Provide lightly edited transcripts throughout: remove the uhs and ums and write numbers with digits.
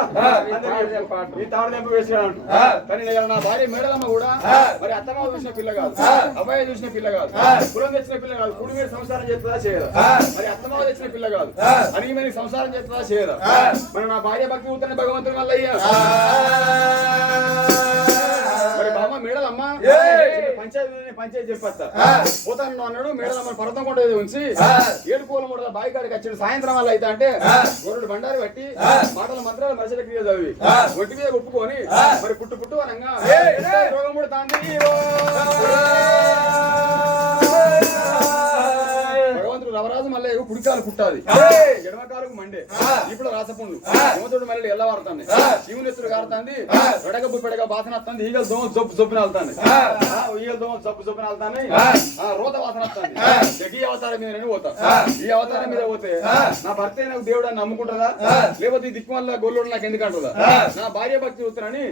ఈ తాడు వేసాడు కానీ నా భార్య మేడలమ్మ కూడా మరి అత్తమ్మ చూసిన పిల్ల కాదు, అబ్బాయి చూసిన పిల్ల కాదు, కులం తెచ్చిన పిల్ల కాదు, కుడి మీద సంసారం చేస్తుందా చేయదా, మరి అత్తమ్మ తెచ్చిన పిల్ల కాదు అని మరి సంసారం చేస్తుందా చేయదా. మరి నా భార్య భక్తి కూతున్న భగవంతుని వల్ల అయ్యా మరి బామ్మ మేడలమ్మ పంచాయతీ చెప్పేస్తా పోతాను అన్నాడు. మేడలమ్మ పర్వతం కొండ ఉంచి ఏడుకోల మూడల బాయికాడికి వచ్చిండు. సాయంత్రం వల్ల అయితే అంటే గొర్రెడు బండారు బట్టి మాటల మంత్రాలు మనుషుల క్రియ చదివి ఒంటి మీద ఒప్పుకొని మరి పుట్టు పుట్టు అనగా రోగం పుడుతాంది. భగవంతుడు రవరాజు మళ్ళీ పుడికాలు పుట్టాది, ఎడమకాలకు మండే ఇప్పుడు రాసపుండు హిమతుడు మళ్ళీ ఎల్ల వాడుతాంది, శివునెత్తుడు కారుతాంది, వెడగబ్బు పెడగ బాసన వస్తుంది, ఈగలు దోమ జబ్బు జబ్బున వెళ్తాను, ఈగలు దోమ జబ్బు జబ్బున వెళ్తాను, రోత వాసన వస్తుంది. ఈ అవతారం మీద పోతా, ఈ అవతారం మీద పోతే నా భర్త నాకు దేవుడు అని నమ్ముకుంటుందా, లేకపోతే ఈ దిక్కు వల్ల గొల్లోడు నాకు ఎందుకు అంటుందా. నా భార్య భక్తి చూస్తానని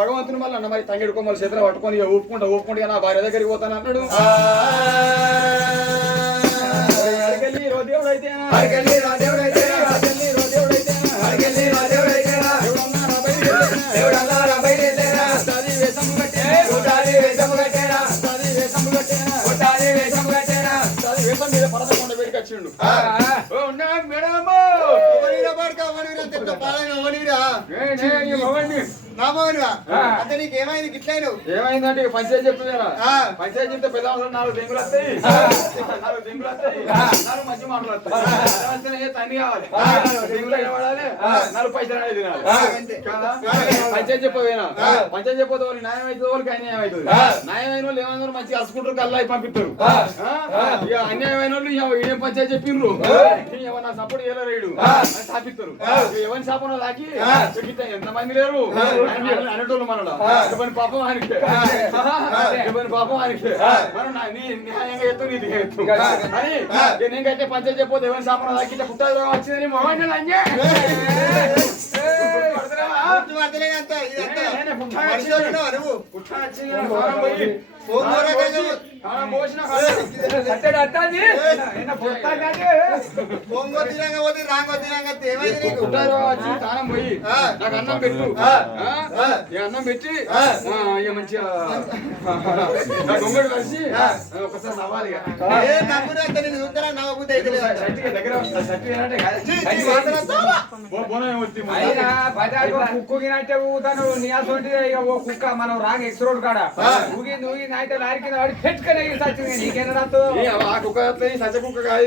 భగవంతుని వల్ల అన్న మరి తంగెడు కొమ్మలు చేతులు పట్టుకొని ఊపుకుంటా నా భార్య దగ్గరికి పోతాను అన్నాడు. ఏమైందంటే పంచాయతీ చెప్తున్నారా, పంచాయతీ చెప్తే పెద్ద 4 దెంగులు వస్తాయి, 4 దెంగులు వస్తాయి, 4 మంచి మాటలు వస్తాయి, తన్ని కావాలి, దెంగులు పడాలి, 4 పైసలు అనేది తినాలి కదా. పంచాయతీ చెప్పవేనా, పంచాయతీ చెప్పతే వాళ్ళు న్యాయం అవుతుంది, వాళ్ళకి అన్యాయం అవుతుంది. న్యాయమైన వాళ్ళు ఏమైనా మంచిగా అసుకుంటారు, కల్లా పంపిస్తారు. ఇక అన్యాయమైన వాళ్ళు ఏం పంచాయతీ చెప్పిండ్రు నా సపోర్ట్ చేయలేడు అని స్థాపిస్తారు. ఎవరిని శాపన తాకి ఎంతమంది లేరు అనేటోళ్ళు మనలో ఎవరి పాపం ఆయనకి, ఎవరి పాపం ఆయనకి మనం న్యాయంగా ఎత్తు నీతిగా ఎత్తు అని నేనైతే పంచాయతీ చెప్పొద్దు. ఎవరి శాపన తాకి పుట్టాలి వచ్చిందని మొహన్ అంజే తానం పోయి నాకు అన్నం పెట్టు, అన్నం పెట్టి మంచిగా దొంగడు కలిసి ఒకసారి నవ్వాలి. కుక్కినట్టే ఊతాను నీయాసంటే కుక్క మనం రాంగ్ ఎక్స్రోడ్ కాడ ఊగింది ఊగింది అయితే లారికి వాడి పెట్టుకుని సచ్చింది. నీకేనా రాదు ఆ కుక్క సచ్చ కుక్క కాదు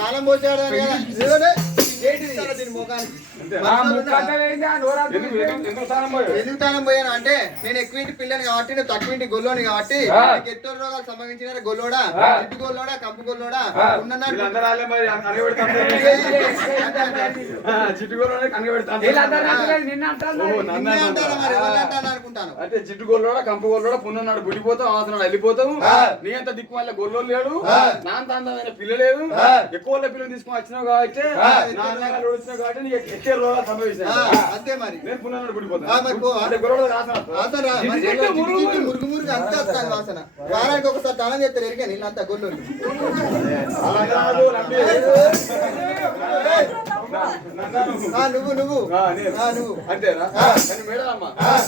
తాళం పోసాడు ఎందుకు తానం పోయాను అంటే నేను ఎక్కువ ఇంటి పిల్లని కాబట్టి నువ్వు తక్కువ ఇంటి గొల్లోని కాబట్టి ఎత్తు రోగాలు సంభవించిన గొల్లోడా, చిట్టు గొల్లోడా, కంపు గొల్లోడా అనుకుంటాను. అంటే చిట్టు గొల్లోడా, కంపు గొల్లోడా, పున్నన్నాడు గుడిపోతావు, అవసరం వెళ్ళిపోతావు. నీ అంత దిక్కు వల్ల గొల్లోడు లేడు, నా అంత అందమైన పిల్ల లేదు. ఎక్కువ పిల్లలు తీసుకొని వచ్చినావు కాబట్టి వచ్చినావు కాబట్టి నీకు ఎక్కే రోగాలు సంభవిస్తాయి. అంతే మరి నేను పున్నన్నాడు గుడిపోతాను. మురుగు మురుగు అంతా వస్తాను వాసన. వారానికి ఒకసారి తాళం చేస్తారు ఎరిగా నీళ్ళంతా గొల్లోళ్ళు. నువ్వు అంతేనా? కానీ మేడమ్మ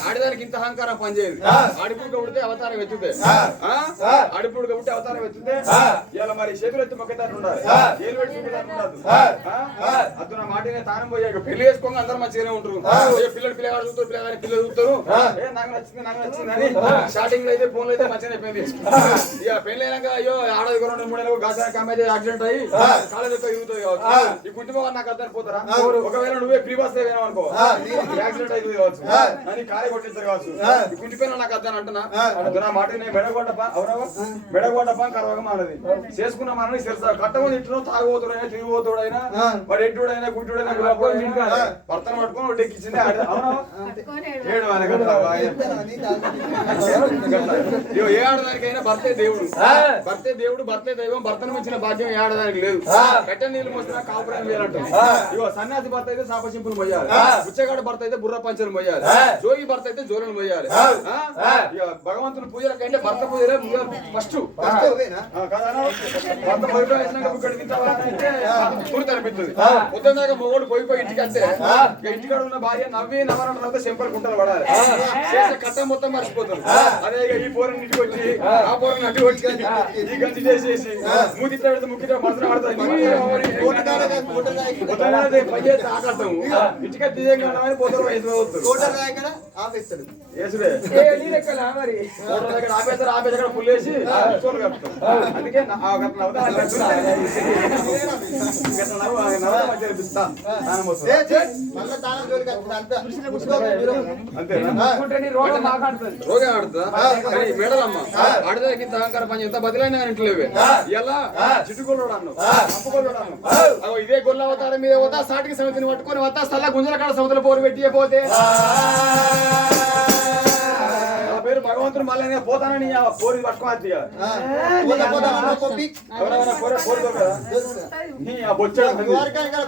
ఆడదానికి ఇంత అహంకారం పనిచేయదు. ఆడిపుడు కాబట్టి అవతారం ఎత్తుతే, ఆడిపుడు కాబట్టి అవతారం ఎత్తుతే ఇలా మరి చేతులు ఎత్తి మొక్కతారు ఉండాలి, ఏలు పెట్టి చూపుతారు ఉండదు. అతను నా మాటనే తానం పోయాక పెళ్లి చేసుకోగా అందరూ మంచిగానే ఉంటారు. పిల్లలు పిల్లగాడు చూస్తారు, పిల్లగాని పిల్లలు చూస్తారు. నాకు నచ్చింది నాకు నచ్చింది అని స్టార్టింగ్ లో అయితే ఫోన్లో అయితే మంచిగానే పెళ్లి చేసుకుంటారు. ఇక పెళ్లి అయినాక అయ్యో ఆడది 2-3 నెలలకు గాసానికి అమ్మాయి యాక్సిడెంట్ అయ్యి కాలేజీ ఇరుగుతుంది కావచ్చు. ఈ కుటుంబం నాకు అర్థం పోతారా? ఒకవేళ నువ్వే ఫ్రీ బస్ అనుకో యాక్సిడెంట్ అవుతుంది కావచ్చు అని కాయ కొట్టించారు కావచ్చు. ఈ కుంటిపోయిన నాకు అర్థం అంటున్నా నా మాట నేను మెడగొట్టపా అవునవా మెడగొట్టపా కరవగా మానది చేసుకున్న మనని తెలుసా. కట్టమని ఇంట్లో తాగుబోతుడైనా తిరిగిపోతుడైనా వాడు ఎంటుడైనా గుడ్డుడైనా భర్తను పట్టుకొని ఒకటి ఎక్కించింది. ఏ ఆడదానికైనా భర్తే దేవుడు, భర్తే దేవుడు, భర్తే దైవం. భర్తను మించిన భాగ్యం ఏ ఆడదానికి లేదు. కట్ట నీళ్ళు మోస్తున్నా కాపురం వేయాలంటారు. ఇగో సన్యాసి భర్త అయితే సాప సింపులు మొయ్యాలి, బుచ్చగాడు భర్త అయితే బుర్ర పంచలు మొయ్యాలి, జోగి భర్త అయితే జోలను మొయ్యాలి. ఇక భగవంతుని పూజలకంటే భర్త పూజలే ఫస్ట్. భర్త పొయ్యి అనిపిస్తుంది. పొద్దున్న దాకా మొగోడు పోయి ఇంటికి వస్తే ఇంటికాడ ఉన్న భార్య నవ్వి నవరంటే సింపల్ గుంటలు పడాలి, చేసే కట్ట మొత్తం మర్చిపోతుంది. అదే ఈ పోరని ఇంటికి వచ్చి ఆ పోరని అడ్డు వచ్చి ఈ గంజి చేసేసి మూతి పెడితే ముక్కితో మనసులో ఆడతాయి. ఆకడతాము ఇంటికి తీయంగానే పోతారు వయసు ఆపేసి పుల్ వేసి చోలు కలుపుతాం. అందుకే రోగం ఆడుతుందా మేడలమ్మ ఆడదానికి ఇంత అహంకారం పని ఎంత బదిలైనా ఇంట్లోవే ఇలా చిట్టుకోడు అన్నావు అప్పుకోడు అన్నావు. ఇదే గొల్ల అవతారం మీద పోతా సాటికి సమితిని పట్టుకొని వస్తా సల్లా గుంజల కాడ సముద్ర పోరు పెట్టి పోతే నా పేరు భగవంతుడు మళ్ళీ పోతానని పోరు పట్టుకోవద్దు.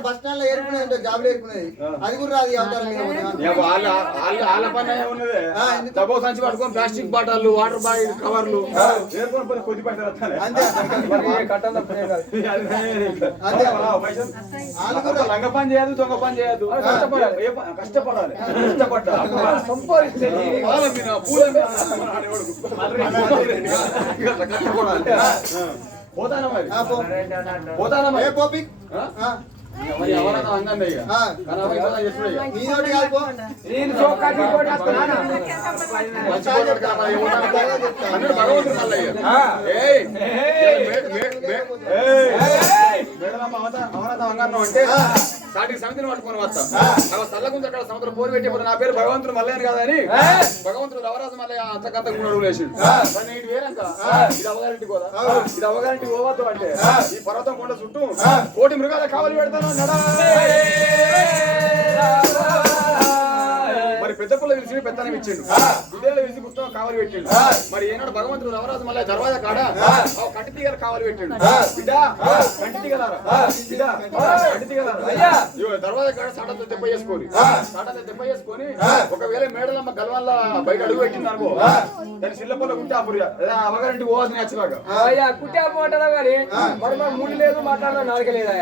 బస్ స్టాండ్ లో ఏరుకునేది జాబ్ ఏరుకునేది అది కూడా రాదు. వాళ్ళ పని ఉన్నది డబ్బో సంచి పట్టుకొని ప్లాస్టిక్ బాటలు వాటర్ బాటిల్ కవర్లు ఏరుకొని కొద్ది పైసలు లంగ పని చేయదు దొంగ పని చేయదు కష్టపడాలి పోతానా మరి పోతానా మరి ఎవరైనా అందండి భగవంతుడు మల్లయ్య అంగన్నం అంటే సాటికి సమితిని పట్టుకొని వస్తా చల్లగుంది అక్కడ సముద్రం పోరు పెట్టిపోతే నా పేరు భగవంతుడు మల్లయ్యని కాదని భగవంతుడు రవరాజ మల్లయ్య అంతకంత గుణడు వేసిండు. ఇటు వేరంక ఇది అవగారింటికి పోదా ఇది అవగారింటికి పోవద్దు అంటే ఈ పర్వతం కొండ చుట్టూ కోటి మృగాల కావలి పెడతాను. మరి పెద్ద పుల్ల పిలిచి పెత్తనం ఇచ్చిండు, గుడ్డేళ్ళు పిలిచి పుస్తకం కావాలి పెట్టిండు. మరి ఏనాడు భగవంతుడు రవరాజు మళ్ళీ దర్వాజా కాడ కంటి తీగలు కావాలి పెట్టిండు. బిడ్డ కంటి తీగలారా బిడ్డ కంటి తీగలారా దర్వాజా కాడ సాటంతో దెబ్బ చేసుకొని ఒకవేళ మేడలమ్మ గల్వల్ల బయట అడుగు పెట్టింది అనుకో దాని సిల్లపల్ల గుంటే అప్పుడు అవగారింటికి పోవాల్సిన నచ్చలాగా కుట్టే మాట్లాడా కానీ మరి మూడు లేదు మాట్లాడదా నాలుగు లేదా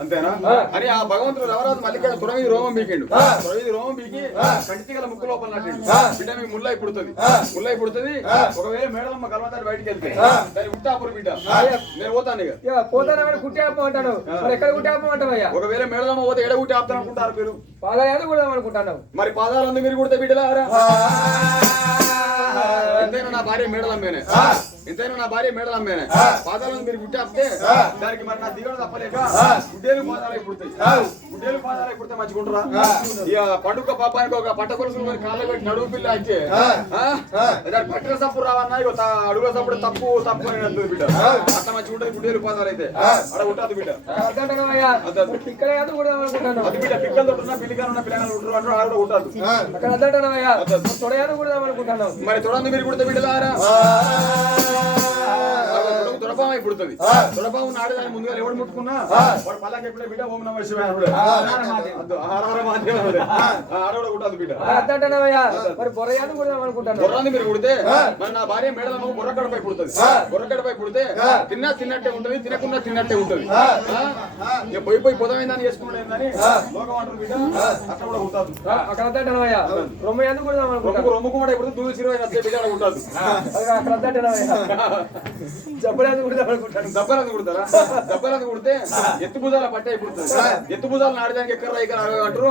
అంతేనా అని ఆ భగవంతుడు రవరాజు మల్లికాయ తురమీది రోమం బీకిండు. తురమీది రోమం బీకి కంటిగల ముక్కు లోపల నాటిండు. బిడ్డ మీ ముల్లై పుడుతుంది ఒకవేళ మేడలమ్మ గల్వతాడు బయటికి వెళ్తే దాని ఉట్టాపురు బిడ్డ నేను పోతాను ఇక పోతాను కుట్టే అంటాడు. ఎక్కడ కుట్టే అంటావయ్యా? ఒకవేళ మేడలమ్మ పోతే ఎడ కుట్టి ఆపుతాను అనుకుంటారు మీరు? పాదాలు కూడా అనుకుంటాను. మరి పాదాలందు మీరు కుడితే బిడ్డలారా ఎంతైనా నా భార్య మేడలమ్మేనే ఎంతైనా నా భార్య మేడలమ్మేనే పాదాలను మీరు గుట్టాపితే దానికి మరి నా దిగడం తప్పలేక గుడ్డేలు పాదాలు పుడతాయి. గుడ్డేలు పాదాలు పుడితే మంచిగుంటారా? ఇక పండుగ పాపానికి ఒక పట్ట కొలుసులు మరి కాళ్ళ పెట్టి నడువు పిల్ల అయితే దాని పట్టిన సప్పుడు రావన్నా ఇక అడుగుల సప్పుడు తప్పు తప్పు అని అంటుంది బిడ్డ. అట్లా మంచిగా ఉంటుంది గుడ్డేలు పాదాలు అయితే అక్కడ ఉంటాది బిడ్డ. అది బిడ్డ పిక్కలతో ఉన్న పిల్లికాలు పిల్లలు ఉంటారు అంటారు ఆడ ఉంటారు. మరి తొడంది మీరు కుడితే బిడ్డలారా తుడపామై పుడుతుంది. తుడపాము ఆడదాన్ని ముందుగా ఎవడు ముట్టుకున్నా వాడు పల్లకి ఎప్పుడే బిడ్డ ఓం నమః శివాయ ఆడవాడ కుట్టదు బిడ్డ. బొర్రాన్ని మీరు కుడితే మరి నా భార్య మేడలమ్మ బొర్రకడపై పుడుతుంది. బొర్రకడపై పుడితే తిన్నట్టే ఉంటుంది, తినకుండా తిన్నట్టే ఉంటుంది. ఇక పోయి పొదమైందని చేసుకున్నాడు ఏందని లోకం అంటారు బిడ్డ. అక్కడ కూడా కుట్టదు. రొమ్ము కూడా ఇప్పుడు దూరు సిరువై నచ్చే బిడ్డ కుట్టదు. దెబ్బలంది కుడతారా? దెబ్బలంది కుడితే ఎత్తు భుజాల పట్టే పుడుతుంది. ఎత్తు భుజాలు నాడడానికి ఎక్కడ అంటారు.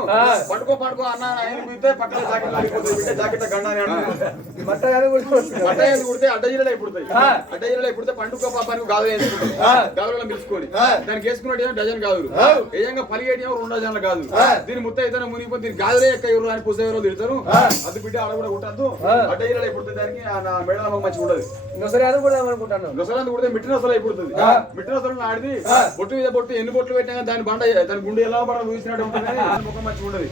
పట్టుకో అన్న ఆయన కుడితే పక్కన జాకెట్ ఆగిపోతుంది. బిడ్డ జాకెట్ గండాని అంటారు. బట్ట కుడితే అడ్డజీలే పుడతాయి. అడ్డజీలే పుడితే పండుగ పాపానికి గాజు వేసుకుంటారు. గాజులను పిలుచుకొని దానికి వేసుకున్నట్టు డజన్ గాజులు ఏయంగా 17 2 డజన్ల గాజులు. దీని ముత్త అయితే మునిగిపోతే దీని గాజులే ఎక్క ఎవరు అని పూసేవారు తిడతారు. అది బిడ్డ ఆడ కూడా కుట్టద్దు. అడ్డజీలే పుడితే దానికి మేడలమ్మ మంచిగా ఉండదు. నొసరాదు కుడితే మిట్టి నొసలు అయిపోతుంది. మిట్టి నొసలు ఆడిది బొట్టు మీద బొట్టు ఎన్ని బొట్లు పెట్టినా దాని బండ దాని గుండె ఎలా పడ చూసినట్టు ఉంటుంది. ముఖం మంచిగా ఉండదు.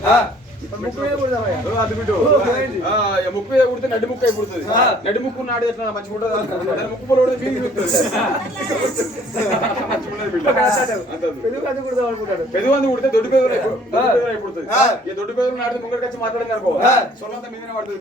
ముక్కు మీద పుడతామయ్యా. అది బిడ్డు ముక్కు మీద కుడితే నడి ముక్క పుడుతుంది. నడి ముక్కు నాడు ఎట్లా మంచిగా ఉంటుంది. ముక్కు పొల ఫీల్ పెరుగు అది పుడతాం అనుకుంటాడు. పెదవంది కుడితే దొడ్డు పెదవులు పుడుతుంది. ఈ దొడ్డు పెదవులు నాడితే ముంగడికి వచ్చి మాట్లాడింది అనుకో సొల్లంతా మీదనే పడుతుంది.